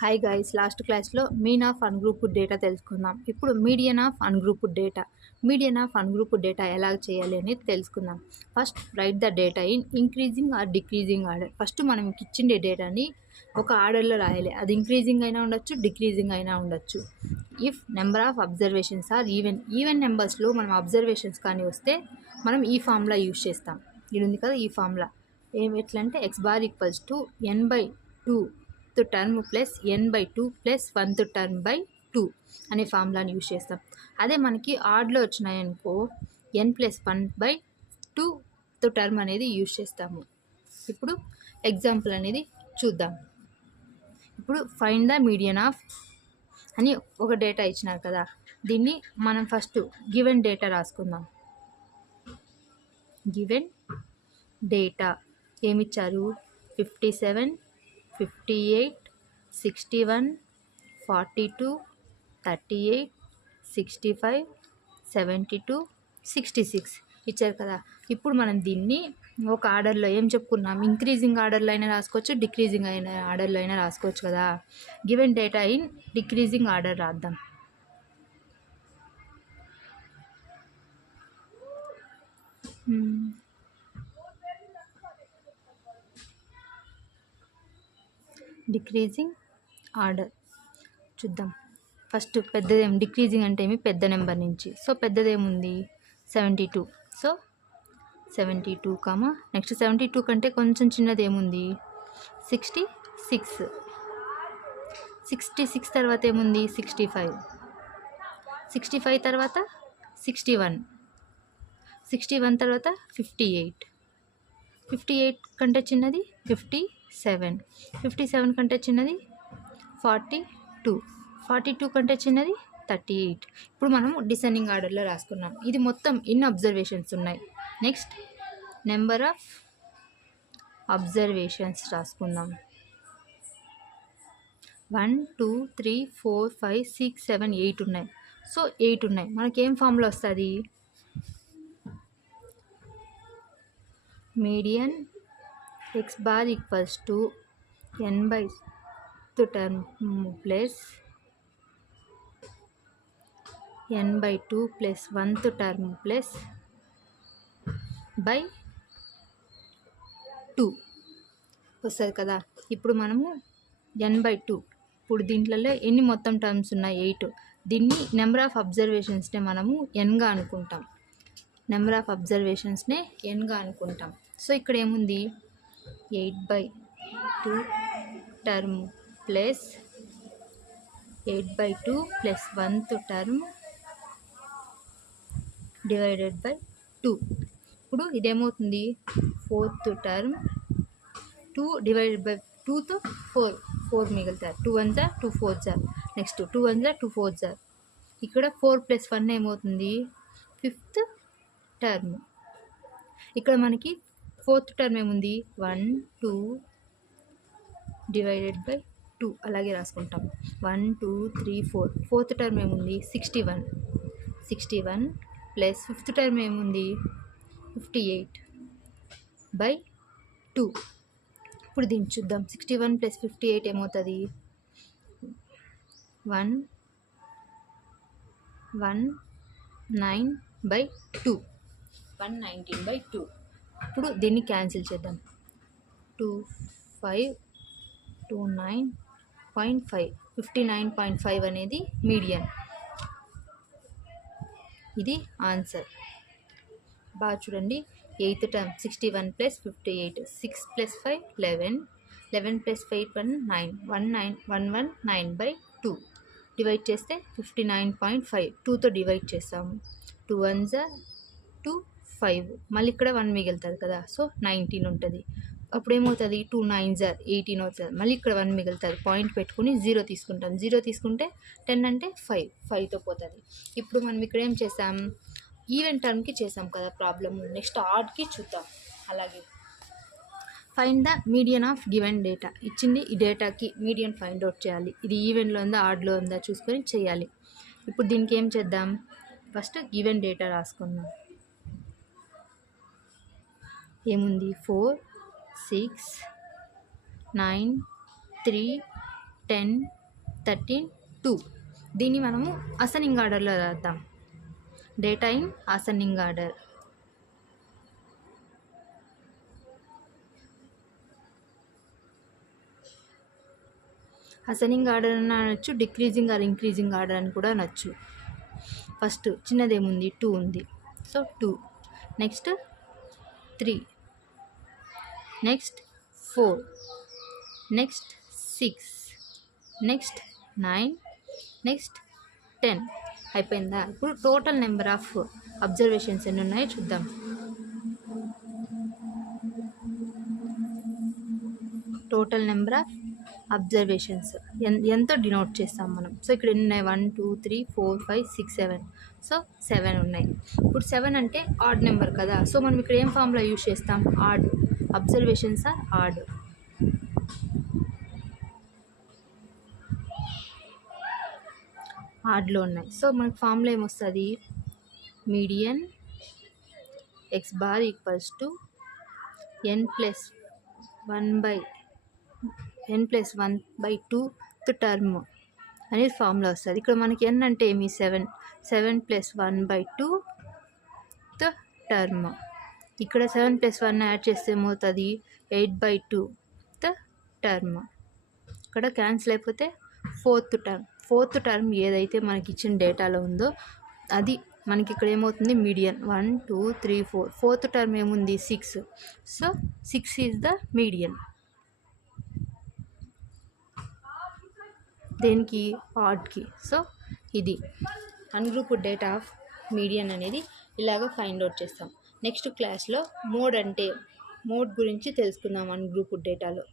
Hi guys, last క్లాస్లో mean of ungrouped data తెలుసుకుందాం. ఇప్పుడు median of ungrouped data. Median of ungrouped data ఎలా చేయాలి అనేది తెలుసుకుందాం. First write the data in increasing or decreasing order. First మనం ఇచ్చిన డేటాని ఒక ఆర్డర్లో రాయాలి. అది ఇంక్రీజింగ్ అయినా ఉండొచ్చు, డిక్రీజింగ్ అయినా ఉండొచ్చు. If number of observations are even నెంబర్స్లో మనం అబ్జర్వేషన్స్ కానీ వస్తే మనం ఈ ఫార్ములా యూజ్ చేస్తాం. ఇది ఉంది కదా, ఈ ఫార్ములా ఎట్లా అంటే X bar equals to n/2 term plus n/2 plus 1 term by 2 అనే ఫార్ములాని యూజ్ చేస్తాం. అదే మనకి ఆడ్లో వచ్చినాయనుకో n+1/2 టర్మ్ అనేది యూజ్ చేస్తాము. ఇప్పుడు ఎగ్జాంపుల్ అనేది చూద్దాం. ఇప్పుడు ఫైండ్ ద మీడియన్ ఆఫ్ అని ఒక డేటా ఇచ్చినారు కదా, దీన్ని మనం ఫస్ట్ గివెన్ డేటా రాసుకుందాం. గివెన్ డేటా ఏమిచ్చారు? 57, 58, 61, 42, 38, 65, 72, 66 ఇచ్చారు కదా. ఇప్పుడు మనం దీన్ని ఒక ఆర్డర్లో ఏం చెప్పుకున్నాం? ఇంక్రీజింగ్ ఆర్డర్లో అయినా రాసుకోవచ్చు, డిక్రీజింగ్ అయిన ఆర్డర్లో అయినా రాసుకోవచ్చు కదా. Given data in decreasing order రాద్దాం. డిక్రీజింగ్ ఆర్డర్ చూద్దాం. ఫస్ట్ పెద్దదేం డిక్రీజింగ్ అంటే ఏమి? పెద్ద నెంబర్ నుంచి. సో పెద్దదేముంది? 72. సో 72, నెక్స్ట్ 72 కంటే కొంచెం చిన్నది ఏముంది? 66. 66 తర్వాత ఏముంది? 65. 65 తర్వాత 61. 61 తర్వాత 58. 58 కంటే చిన్నది 57. 57 కంటే చిన్నది 42. 42 కంటే చిన్నది 38. ఇప్పుడు మనము డిసెండింగ్ ఆర్డర్లో రాసుకున్నాం. ఇది మొత్తం ఎన్ని అబ్జర్వేషన్స్ ఉన్నాయి. నెక్స్ట్ నెంబర్ ఆఫ్ అబ్జర్వేషన్స్ రాసుకుందాం. 1, 2, 3, 4, 5, 6, 7, 8 ఉన్నాయి. సో 8 ఉన్నాయి. మనకేం ఫార్ములా వస్తుంది? Median x bar equals to n/2 term plus n/2 plus 1 term plus by 2 వస్తుంది కదా. ఇప్పుడు మనము n/2, ఇప్పుడు దీంట్లో ఎన్ని మొత్తం టర్మ్స్ ఉన్నాయి? 8. దీన్ని నెంబర్ ఆఫ్ అబ్జర్వేషన్స్నే మనము nగా అనుకుంటాం. నెంబర్ ఆఫ్ అబ్జర్వేషన్స్నే nగా అనుకుంటాం. సో ఇక్కడ ఏముంది? 8/2 term plus 8/2 plus 1 term divided by 2. ఇప్పుడు ఇదేమవుతుంది? 4th term. 2 డివైడెడ్ బై 2తో 4 మిగులుతారు. 2 1 జా 2 4 జా. నెక్స్ట్ 2 1 జా 2 4 జా. ఇక్కడ 4 + 1 ఏమవుతుంది? 5th term. ఇక్కడ మనకి 4th టర్మ్ ఏముంది? 1 2 డివైడెడ్ బై 2 అలాగే రాసుకుంటాం. 1 2 3 4. 4th టర్మ్ ఏముంది? 61. 61 ప్లస్ 5th టర్మ్ ఏముంది? 58 బై 2. ఇప్పుడు దీన్ని చూద్దాం. 61 ప్లస్ 58 ఏమవుతుంది? 119/2. 119/2. ఇప్పుడు దీన్ని క్యాన్సిల్ చేద్దాం. 29.5. 59.5 అనేది మీడియన్. ఇది ఆన్సర్. బాగా చూడండి. 8th term 61 plus 58. 6 + 5 11. 11 + 8 9. 119/2 డివైడ్ చేస్తే 59.5. 2తో డివైడ్ చేస్తాము. 2 1 జా 2 5. మళ్ళీ ఇక్కడ 1 మిగులుతుంది కదా. సో 19 ఉంటుంది. అప్పుడు ఏమవుతుంది? 2 9 జా 18 అవుతుంది. మళ్ళీ ఇక్కడ 1 మిగులుతుంది. పాయింట్ పెట్టుకుని 0 తీసుకుంటాం. 0 తీసుకుంటే 10 అంటే 5తో పోతుంది. ఇప్పుడు మనం ఇక్కడ ఏం చేసాం? ఈవెన్ టర్మ్కి చేసాం కదా ప్రాబ్లమ్. నెక్స్ట్ ఆడ్కి చూద్దాం. అలాగే find the median of given data. ఇచ్చింది ఈ డేటాకి మీడియన్ ఫైండ్ అవుట్ చేయాలి. ఇది ఈవెన్లో ఉందా ఆడ్లో ఉందా చూసుకొని చేయాలి. ఇప్పుడు దీనికి ఏం చేద్దాం? ఫస్ట్ గివెన్ డేటా రాసుకుందాం. ఏముంది? 4 6 9 3 10, 13, 2. దీన్ని మనము అసెండింగ్ ఆర్డర్లో రాద్దాం. Data in ascending order. Ascending order అని అనొచ్చు, డిక్రీజింగ్ ఆర్ ఇంక్రీజింగ్ ఆర్డర్ అని కూడా అనొచ్చు. ఫస్ట్ చిన్నదేముంది, 2 ఉంది. So 2, next 3, next 4, next 6, next 9, next 10. అయిపోయిందా? ఇప్పుడు టోటల్ నెంబర్ ఆఫ్ అబ్జర్వేషన్స్ ఎన్ని ఉన్నాయో చూద్దాం. టోటల్ నెంబర్ ఆఫ్ అబ్జర్వేషన్స్ ఎంతో డినోట్ చేస్తాం మనం. సో ఇక్కడ ఎన్ని ఉన్నాయి? 1, 2, 3, 4, 5, 6, 7. సో 7 ఉన్నాయి. ఇప్పుడు 7 అంటే ఆడ్ నెంబర్ కదా. సో మనం ఇక్కడ ఏం ఫార్ములా యూజ్ చేస్తాం? ఆడ్. Observations are odd. ఆడ్లో ఉన్నాయి. సో మనకు ఫార్ములా ఏమొస్తుంది? Median x bar equals to n+1/2 term అనేది ఫార్ములా వస్తుంది. ఇక్కడ మనకి n అంటే ఏమి? 7 +1/2 టర్మ్. ఇక్కడ 7 + 1 యాడ్ చేస్తే ఏమవుతుంది? 8/2 టర్మ్. ఇక్కడ క్యాన్సిల్ అయిపోతే ఫోర్త్ టర్మ్ ఏదైతే మనకి ఇచ్చిన డేటాలో ఉందో అది మనకి ఇక్కడ ఏమవుతుంది? మీడియన్. 1, 2, 3, 4. ఫోర్త్ టర్మ్ ఏముంది? 6. So 6 is the median. దేనికి? ఆడ్కి. సో ఇది అన్గ్రూప్డ్ డేటా ఆఫ్ మీడియన్ అనేది ఇలాగ ఫైండ్ అవుట్ చేస్తాం. నెక్స్ట్ క్లాస్లో మోడ్ గురించి తెలుసుకుందాం అన్గ్రూప్డ్ డేటాలో.